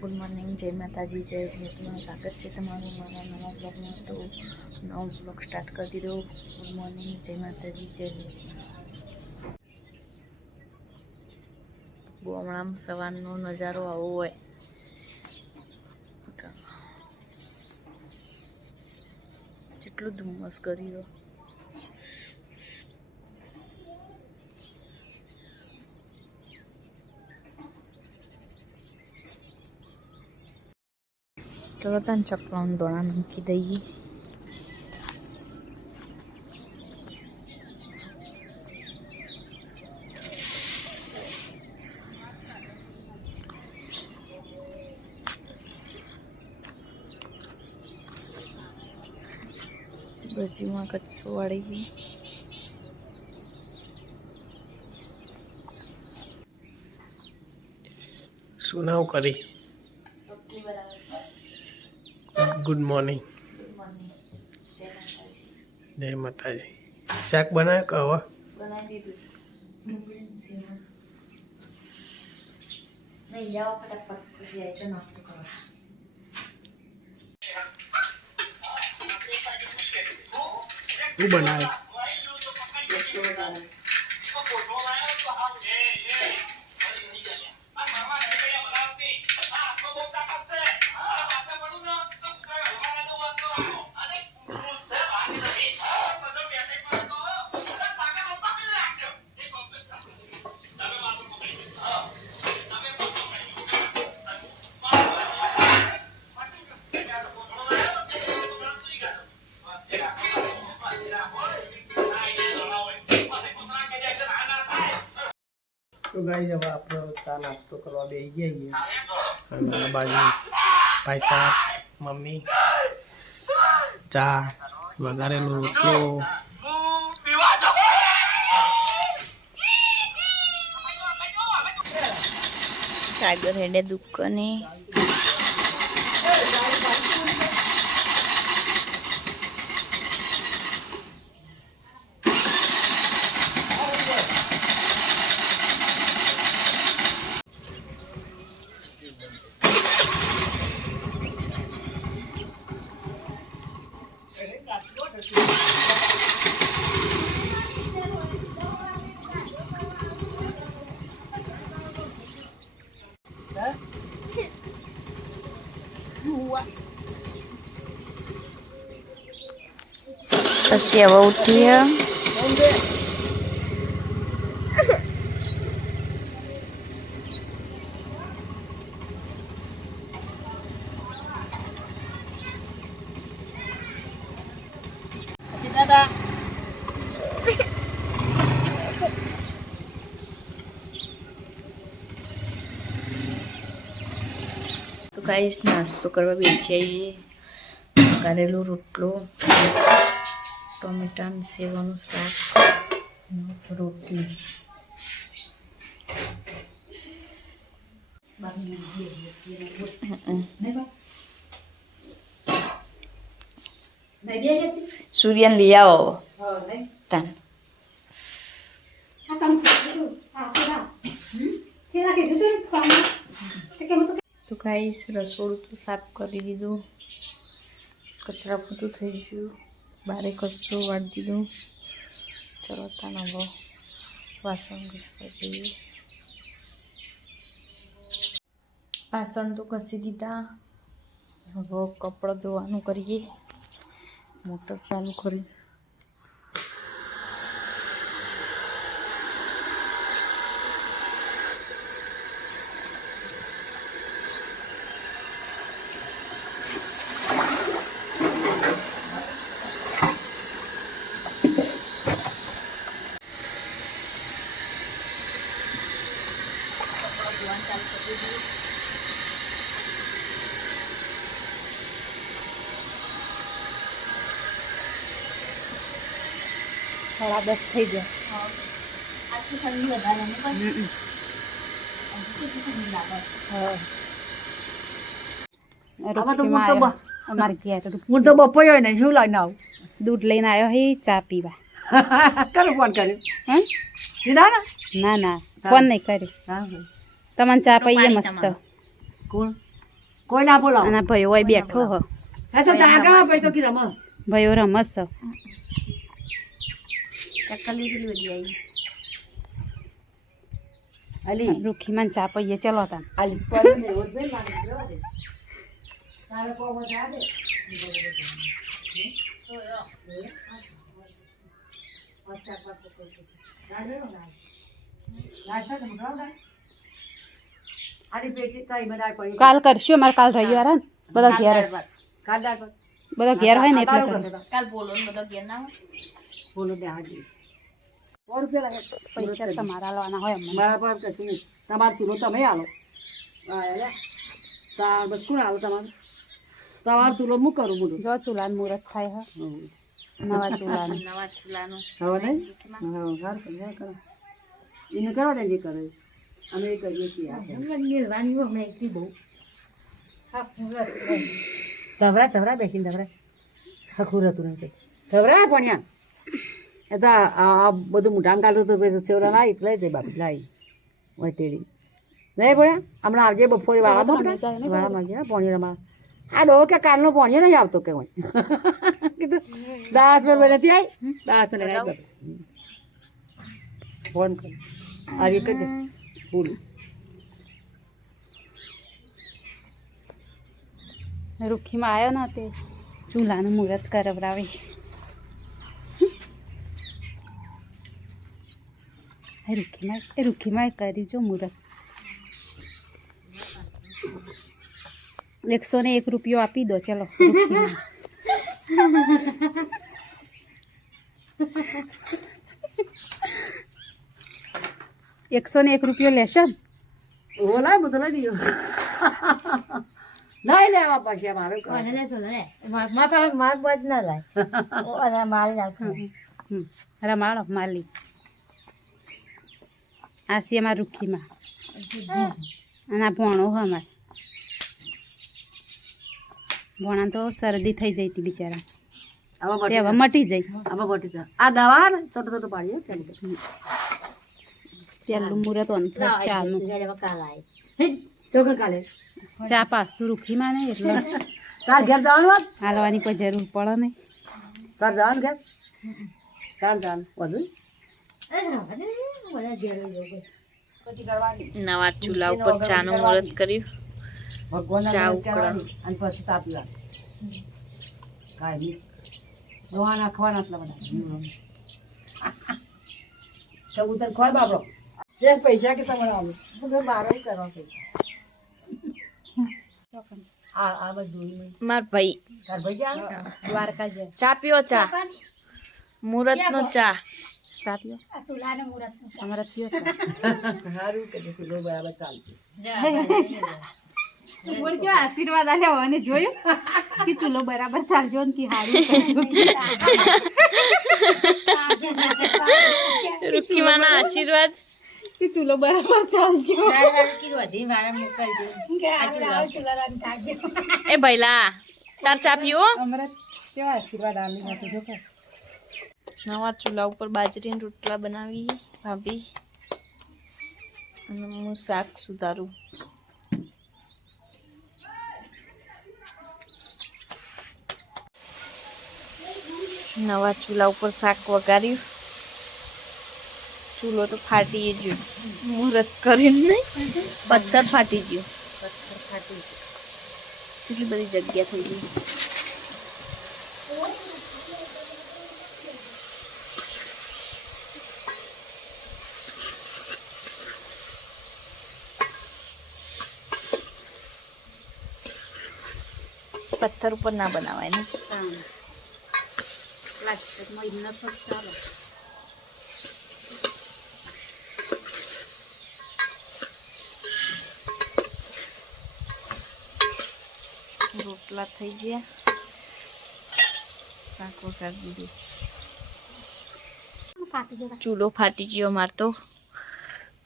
Good morning, જય માતાજી, જય ભીમમાં. સ્વાગત છે તમારું મારા નવા બ્લોગમાં. તો નવો બ્લોગ સ્ટાર્ટ કરી દીધો. ગુડ મોર્નિંગ, જય માતાજી, જય ભીમ. હમણાં સવારનો નજારો આવો હોય. જેટલું ધુમ્મસ કરી દો. ચલો તને ચપલાનું દોણા મૂકી દઈએ. બાજુમાં કચરો વાળી ગઈ. શું નાવ કરી? ગુડ મોર્નિંગ, જય માતાજી. શાક બનાવે કે હવે બનાવી દીધું. નહીં જાઓ ફટાફટ, પછી આવજો નાસ્તો કરવા. શું બનાવે? તો ગાઈ હવે આપણે ચા નાસ્તો કરવા બેસી જઈએ. અને આ બાજુ ભાઈ સાહેબ, મમ્મી ચા, વઘારેલો રોટલો. સાગર હેડે દુકાને. પછી હવે ઉઠીએ. તો ગાઈસ નાસ્તો કરવા બેસી જઈએ. કરેલો રોટલો, ટોમેટાનું સેવાનું શાક, રોટલી. સૂર્યને લઈ આવો તન. તો ગાઈસ રસોડું તો સાફ કરી દીધું. કચરા પોતું થઈ ગયું. બારે કચરો વાળી દીધો. ચલો તાનો હવે વાસણ ઘસવા જઈએ. વાસણ તો ઘસી દીધા. હવે કપડાં ધોવાનું કરીએ. મોટર ચાલુ કરી. थोड़ा 10 થઈ ગયા. આટલી ઠંડી વધારે નહીં. અમારે ઘેર હું તો બપોર ને શું લઈને આવું. દૂધ લઈને આવ્યો હે ચા પીવા. કરું ફોન કર્યો? હે ના ના ફોન નહીં કર્યો. તમને ચા પીએ મસ્ત. કોણ? કોઈ ના બોલાવો અને ભાઈઓ હોય બેઠો હ હે તો જાગા ભાઈ તો કી રમ ભાઈઓ રમસ છે ચકલી જેટલી બધી આવી અલી રૂખીમાં ચા પીએ ચલો તા અલી પર ને રોજ બે લાગે દે તારે કો મજા દે કાલ કરશું અમારે કાલ રવિવાર હે ને બધા ઘેર હશે. બધા ઘેર હોય ને એટલે કરીએ. કાલ બોલો ને બધા ઘેર ના હોય બોલો દે હાજી ₹100 પૈસા તમારા લાવવાના હોય અમને બરાબર કશું નહીં તમારે કિલો તમે આલો તાર બસ કોણ આલો તમારું તુલો હું કરું બધું જો ચૂલાનું મુહૂર્ત થાય હે નવા ચૂલાનું નવા ચૂલાનું હવે નહીં હા કરો એને કરો ને જે કરે અમે એ કરીએ છીએ ધવરા બેસીને ધવરા હખું હતું નહીં ધવરા પણ એ તો આ બધું મોઢામાં કાઢતું હતું પછી સેવડા લાવી લઈ દે બાપી લાવી હોય તેડી નહીં પડ્યા હમણાં આવજે બપોરે વાળામાં આવજે પોણી રમા આ ડો કે કાલનો પોણીઓ નહીં આવતો કે હોય કીધું 10 મિનિટ નથી આવી 10 મિનિટ આવી ફોન કર આવી કરી દે ફૂલ રૂખીમાં આવ્યો ને તે ચૂલાનું મુહૂર્ત કરાવડાવે રૂખીમાં કરી જો મુહૂર્ત 101 રૂપિયો આપી દો ચલો રૂખીમાં. 101 રૂપિયો લેશો ને ઓલા બધું લઈ દીધો નહીં લેવા પડશે મારું રમાડો માલી આ સી અમારા રૂખીમાં અને આ ભોણો હ અમારે ભોણા તો શરદી થઈ જઈ હતી બિચારા તે હવે મટી જાય આ દવા ને છોટો છોટો પાડીએ પેલું મુહૂર્ત અંતર ચાનું ચોકર કાલે ચા પાછું રૂખીમાં નહીં એટલે તાર ઘેર જવાનું હાલવાની કોઈ જરૂર પડે નહીં તાર જવાનું ઘેર તાર જવાનું વધુ નવા ચૂલા ઉપર ચાનું મુહૂર્ત કર્યું ભગવાન ચા ઉકળા અને પછી ચા પીવા કાંઈ નહીં દવા નાખવાના એટલા બધા કબૂતર ખોય બાપડો જે પૈસા કે તમારે આવે બારો કરવા પૈસા આ બધું માર ભાઈ તાર ભાઈ જા દ્વારકા જાય ચા પીઓ ચા મુહૂર્ત નો ચા ચા પીઓ અમારા થયો ચા સારું કે ચૂલો બરાબર ચાલશે આશીર્વાદ આલ્યો અને જોયું કે ચૂલો બરાબર ચાલજો ને કે હારું રૂખીમાના આશીર્વાદ કે ચૂલો બરાબર ચાલજો એ ભઈલા તાર ચા પીઓ અમારા કેવા આશીર્વાદ આલી માટે જો કે નવા ચૂલા ઉપર બાજરીના રોટલા બનાવી ભાભી અને હું શાક સુધારું નવા ચૂલા ઉપર શાક વઘાર્યું ચૂલો તો ફાટી ગયો મુહૂર્ત કર્યું નહીં પથ્થર ફાટી ગયો કેટલી બધી જગ્યા થઈ ગઈ પથ્થર ઉપર ના બનાવાય ને પ્લાસ્ટિકમાં ઇન્ના પર ચાલો રોટલા થઈ ગયા શાક વઘારી દીધું ચૂલો ફાટી ગયો માર તો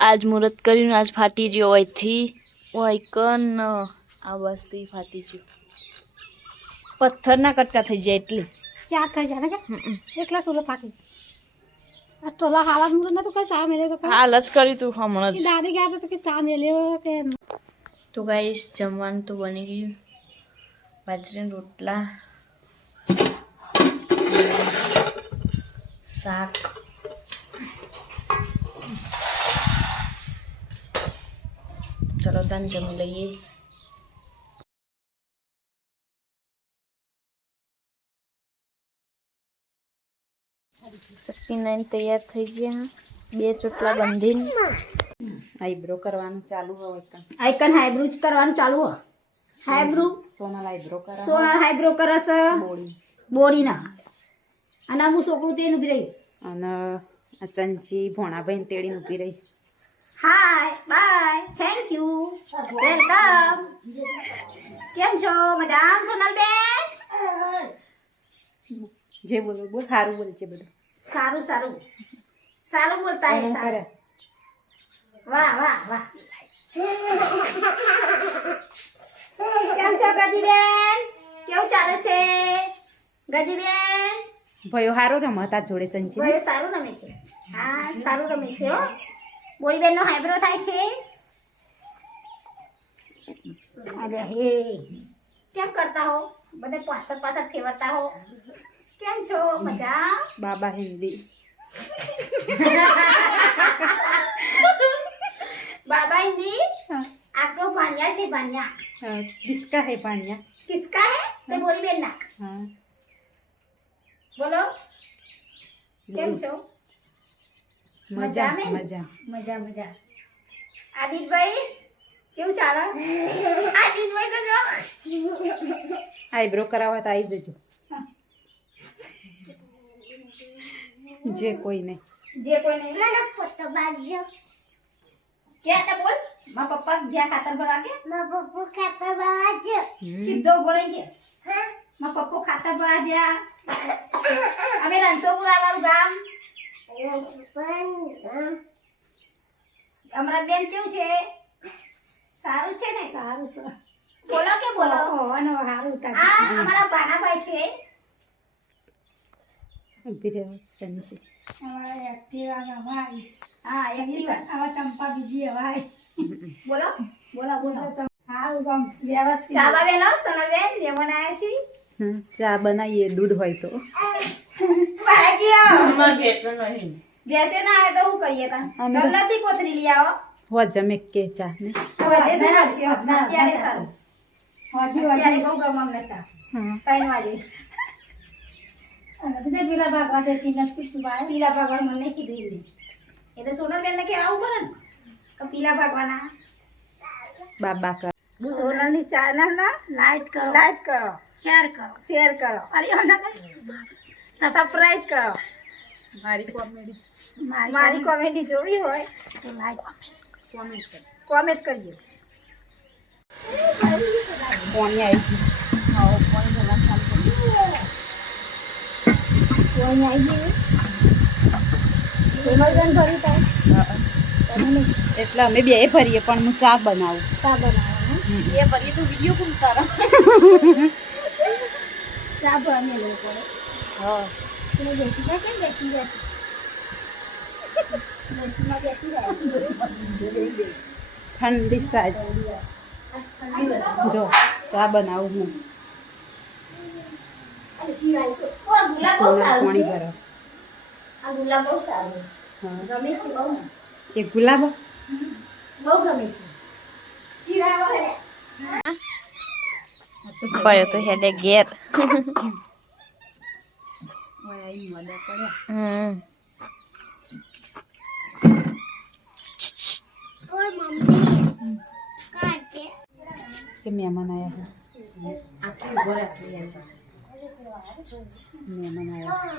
આજ મુહૂર્ત કર્યું આજ ફાટી ગયો અહીંથી ઓય કન આ વસ્તુ ફાટી ગયો પથ્થર ના કટકા થઈ જાય એટલી ચાર થઈ જાય ને કે એકલા ચૂલો ફાટી આ તોલા હાલત મુરત ના તો કઈ ચા મેલે તો હાલ જ કરી તું હમણાં જ દાદી ગયા તો કે ચા મેલ્યો કે તો ગાઈસ જમવાનું તો બની ગયું. બાજરીના રોટલા, શાક, ચલો તાન જમી લઈએ. પછી નાઈને તૈયાર થઈ ગયા. 2 ચોટલા બાંધીને આઈબ્રો કરવાનું ચાલુ હોય તો આઈકન હાઈબ્રો કરવાનું ચાલુ હો. હાઈબ્રો સોનલ આઈબ્રો કરા સોના હાઈબ્રો કરસ બોડી બોડીના. અને હું છોકરું તેનું બી રહ્યું. અને આ ચંચી ભોણાભાઈને તેડીને ઊભી રહી. Hi bye thank you welcome. કેમ છો? મજામાં સોનલબેન? જે બોલો બોલ, સારું બોલશે બધું. સારું સારું સારું બોલતા હે ઓમ સારું. કરે. વાહ વાહ વાહ. કેમ છો ગજીબેન? કેવું ચાલે છે ગજીબેન? ભયો હારો રમતા જોડે ચંચી. ભાઈ સારું રમે છે. હા સારું રમે છે હો. બોડીબેન નો હાઈબ્રો થાય છે. અરે હે કેમ કરતા હો? બધે પાછળ પાછળ ફેરવતા હો. કેમ છો? મજા? બાબા હિન્દી. बाबा हिंदी हाँ। आपको भानिया छे भानिया किसका है पानिया? किसका है ते बोली बेन ना हाँ बोलो केम छो? मजा में? मजा. मजा मजा. आदित भाई केવું ચાલે? આદિત ભાઈ તો જો આઈબ્રો કરાવવા તો આવી જજો. જે કોઈ નહીં. જે કોઈ નહીં લે ફોટો બાજજો. क्या था बोल? माँ पापा क्या खातर भरा के? माँ पापा खातर भरा दिया. सीधो बोलेंगे. हाँ? माँ पापा खातर भरा दिया. अबे रंसोपुरा वालू गाम. अमरात बेन क्यों छे? सारू छे ने? सारू छे. बोलो के बोलो? नो हारू था. आ हमारा पाना भाई छे. ઊભી રહો ચંચી. हमारा एक्टिवा का भाई. हाँ एक्टिवा. हमारा चंपा बीजी है भाई. बोलो बोलो बोलो. हारू गाम व्यवस्थित. चाबा बेनो सोना बेन ये बनाया छी. ચા બનાવીએ દૂધ હોય તો. जैसे ना आए तो वो करिए था. हमें- गमला थी कोतरी लिया हो. હો જમે કે ચા ને. जैसे ना અત્યારે સારું. અત્યારે બહુ ગમ અમને ચા. હા 3 વાગે. પીલા ભગવાન મને કીધું એમને. એ તો સોનલબેન ને કેવા ઉપર ને કે પીલા ભગવાના. બાબા કર. સોનલની ચેનલ ના લાઈક કરો શેર કરો સબસ્ક્રાઇબ કરો. મારી કોમેડી જોવી હોય તો લાઈક કોમેન્ટ કરજો. કોની આવી ગઈ. કોઈ આવી ગયું સોનલબેન ભરી થાય એટલે અમે બે ભરીએ પણ હું ચા બનાવું. ચા બનાવવાનું. એ ભરીએ તો વિડીયો ખૂબ સારા. ચા બને લેવું પડે. હા તમે બેસી જાય કેમ બેસી જશે? બેસીમાં બેસી જાય. ઠંડી સાજ. જો ચા બનાવું હું. સોના પાણી ભરો. આ ગુલાબ બહુ સારું હા ગમે છે બહુ ને. એ ગુલાબ બહુ ગમે છે. ભયો તો હેડે ઘેર. મદદ કરે. કે મહેમાન આવ્યા છે. મહેમાન આવ્યા છે.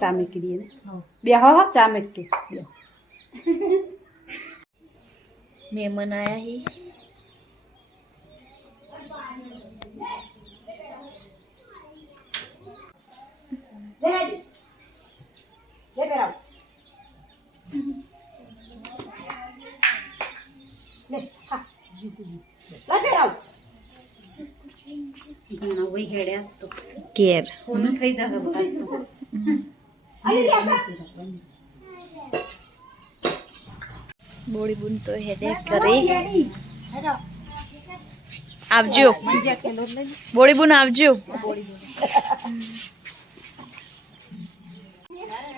ચા મૂકી દઈએ બે હો ચા મૂકી દે. મહેમાન આયા હી. રેડી લે બેરાવ. ઘણા વહી હેડ્યા તો કેર ઓનું થઈ જશે બધા તો. બોડી બુન તો હેડે કરી આવજો બોડી બુન આવજો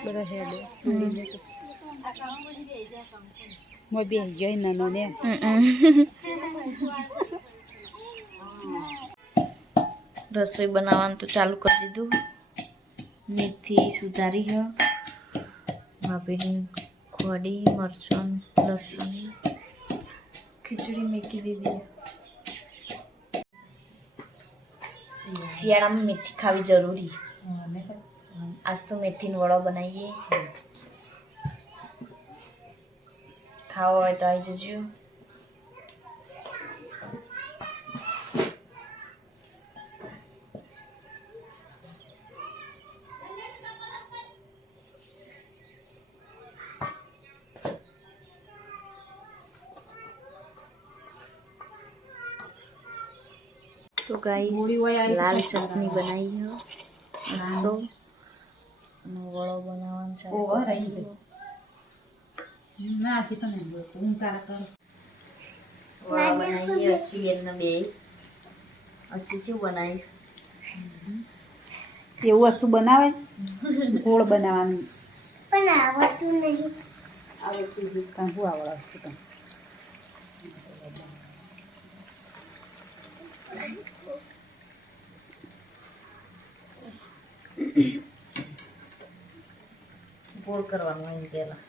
બધા હેડે મોય બે ગઈ નાનો ને રસોઈ બનાવવાનું તો ચાલુ કરી દીધું મેથી સુધારી હ ભાભીની ખોડી મરચાં લસણ ખીચડી મેકી દીધી શિયાળામાં મેથી ખાવી જરૂરી આજ તો મેથીનો વડો બનાવીએ ખાવા હોય તો આવી જજો तो गाइस लाल चटनी बनाई है मस्तो वड़ो बनावવાનું ચાલુ ઓહો રહી છે ના કી તો નહીં બોલતો હું તારા કર વડો બનાવી અસી બેન બે અસી શું બનાવી એવું વસ્તુ બનાવે ગોળ બનાવવાનું પણ આવડતું નહીં આવડતું કાં હું આવડશે તને ગોળ કરવાનું એમ પહેલા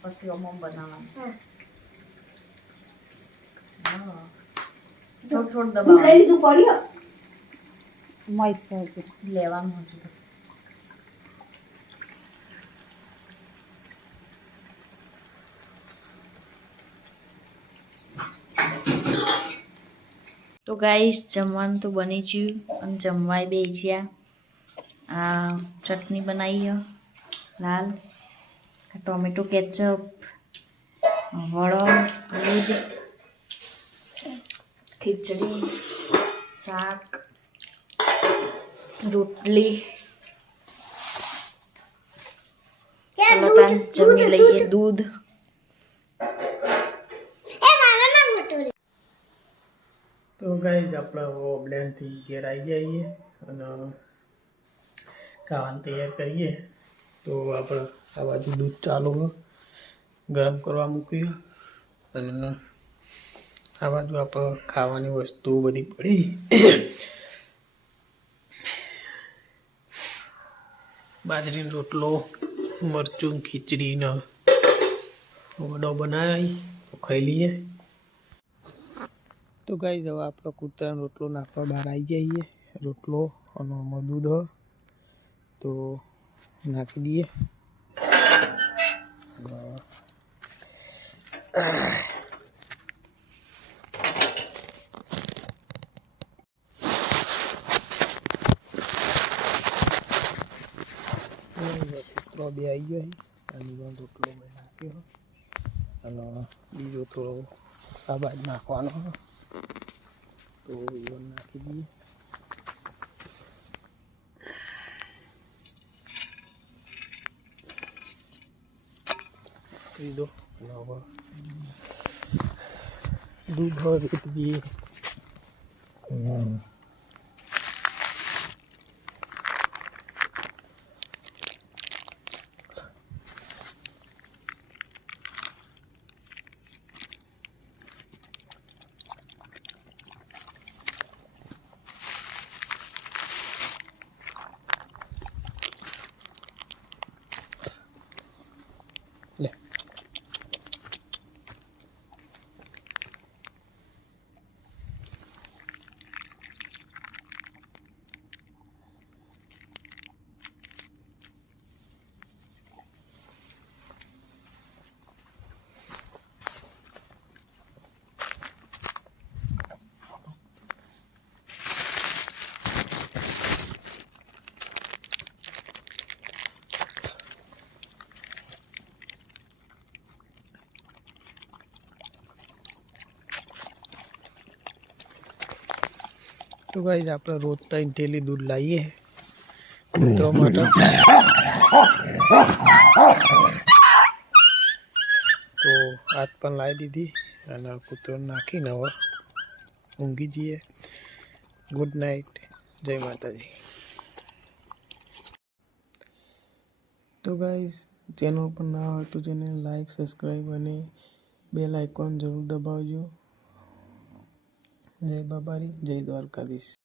પછી અમમ બનાવવાનું હા થોડું થોડું દબાવવાનું મોઈસ છે લેવાનું હજુ તો ગાઈસ જમવાનું તો બની ગયું અને જમવાય બે જ્યાં આ ચટણી બનાવી લાલ ટોમેટો કેચઅપ વડો દૂધ ખીચડી શાક રોટલી ચલો તાન જમી લઈએ દૂધ તો ગાઈઝ આપણે ઓબલેનથી ઘેર આવી જઈએ અને ખાવાનું તૈયાર કરીએ તો આપણે આ બાજુ દૂધ ચાલુ ગરમ કરવા મૂક્યું અને આ બાજુ આપણે ખાવાની વસ્તુ બધી પડી બાજરીનો રોટલો મરચું ખીચડી ને વડો બનાવી તો ખાઈ લઈએ તો ગાઈઝ હવે આપણે કૂતરાનો રોટલો નાખવા બહાર આવી જઈએ રોટલો અને દૂધ તો નાખી દઈએ કૂતરો બે આવી ગયો અને રોટલો મેં નાખ્યો અને બીજો થોડો આ બાજુ નાખવાનો તો એ નાખી દઈએ લીધો દૂધ હોય દઈએ લે તો ગાઈઝ આપણે રોજ 3 થેલી દૂધ લાવીએ કૂતરો માટે. તો આજ પણ લાવી દીધી અને કૂતરો નાખીને હવે ઊંઘી જઈએ. ગુડ નાઇટ, જય માતાજી. તો ગાઈઝ ચેનલ પર ના હોય તો ચેનલ લાઈક, સબસ્ક્રાઈબ અને બેલ આઇકોન જરૂર દબાવજો. જય બાબારી, જય દ્વારકાધીશ.